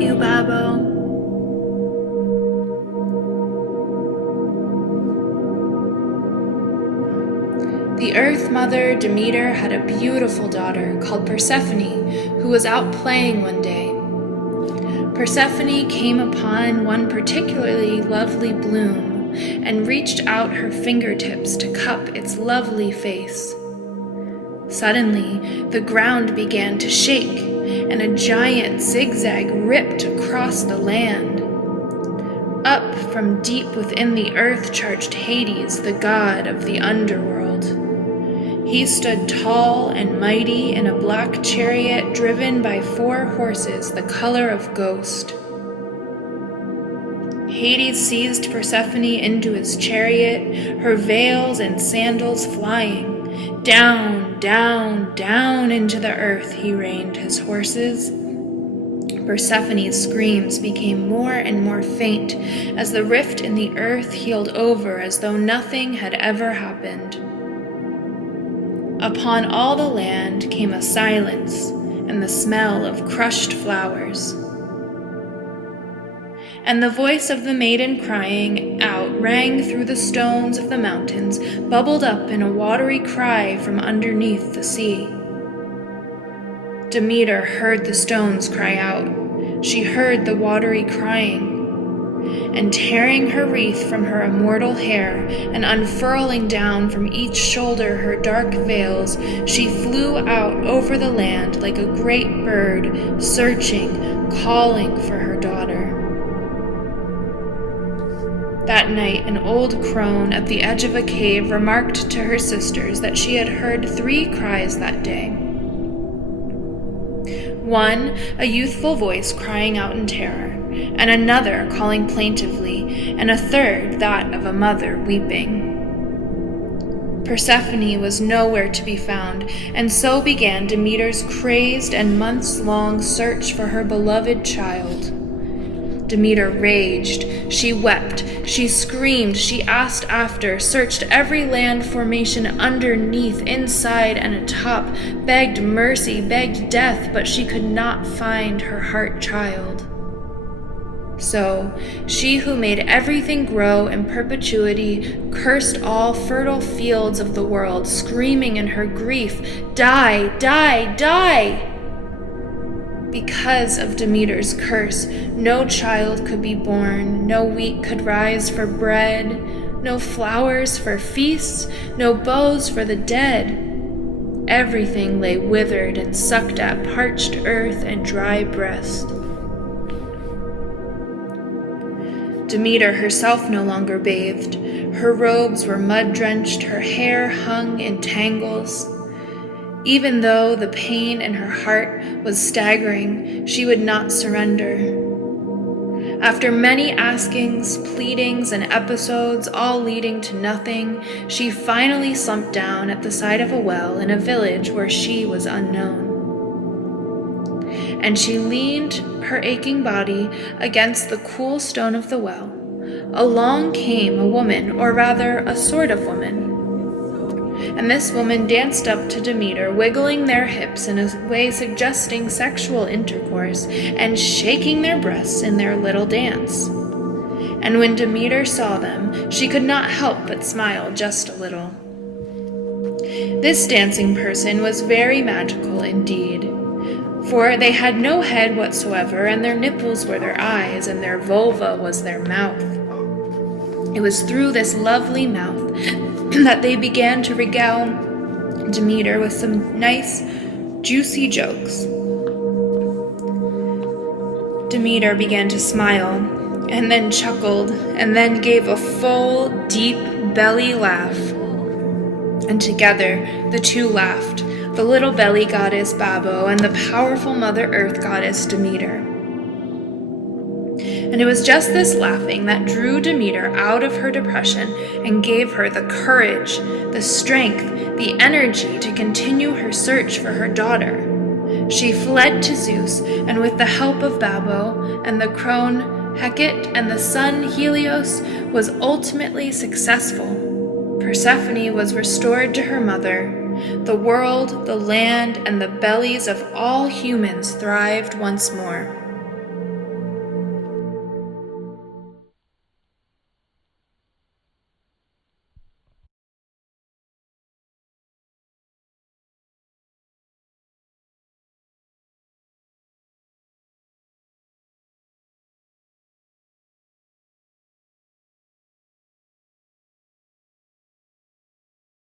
hate you, Baubo. The Earth Mother Demeter had a beautiful daughter called Persephone, who was out playing one day. Persephone came upon one particularly lovely bloom and reached out her fingertips to cup its lovely face. Suddenly, the ground began to shake, and a giant zigzag ripped across the land. Up from deep within the earth charged Hades, the god of the underworld. He stood tall and mighty in a black chariot driven by 4 horses the color of ghost. Hades seized Persephone into his chariot, her veils and sandals flying. Down, down, down into the earth he reined his horses. Persephone's screams became more and more faint as the rift in the earth healed over as though nothing had ever happened. Upon all the land came a silence and the smell of crushed flowers. And the voice of the maiden crying out rang through the stones of the mountains, bubbled up in a watery cry from underneath the sea. Demeter heard the stones cry out. She heard the watery crying. And tearing her wreath from her immortal hair, and unfurling down from each shoulder her dark veils, she flew out over the land like a great bird, searching, calling for her daughter. That night, an old crone at the edge of a cave remarked to her sisters that she had heard 3 cries that day. One, a youthful voice crying out in terror, and another calling plaintively, and a third, that of a mother weeping. Persephone was nowhere to be found, and so began Demeter's crazed and months-long search for her beloved child. Demeter raged, she wept, she screamed, she asked after, searched every land formation underneath, inside, and atop, begged mercy, begged death, but she could not find her heart child. So, she who made everything grow in perpetuity cursed all fertile fields of the world, screaming in her grief, "Die, die, die!" Because of Demeter's curse, no child could be born, no wheat could rise for bread, no flowers for feasts, no boughs for the dead. Everything lay withered and sucked at parched earth and dry breast. Demeter herself no longer bathed. Her robes were mud-drenched, her hair hung in tangles. Even though the pain in her heart was staggering, she would not surrender. After many askings, pleadings, and episodes, all leading to nothing, she finally slumped down at the side of a well in a village where she was unknown. And she leaned her aching body against the cool stone of the well. Along came a woman, or rather a sort of woman. And this woman danced up to Demeter, wiggling their hips in a way suggesting sexual intercourse, and shaking their breasts in their little dance. And when Demeter saw them, she could not help but smile just a little. This dancing person was very magical indeed, for they had no head whatsoever, and their nipples were their eyes, and their vulva was their mouth. It was through this lovely mouth that they began to regale Demeter with some nice, juicy jokes. Demeter began to smile, and then chuckled, and then gave a full, deep belly laugh. And together the two laughed, the little belly goddess Baubo and the powerful Mother Earth goddess Demeter. And it was just this laughing that drew Demeter out of her depression and gave her the courage, the strength, the energy to continue her search for her daughter. She fled to Zeus, and with the help of Baubo and the crone Hecate and the sun Helios, was ultimately successful. Persephone was restored to her mother. The world, the land, and the bellies of all humans thrived once more.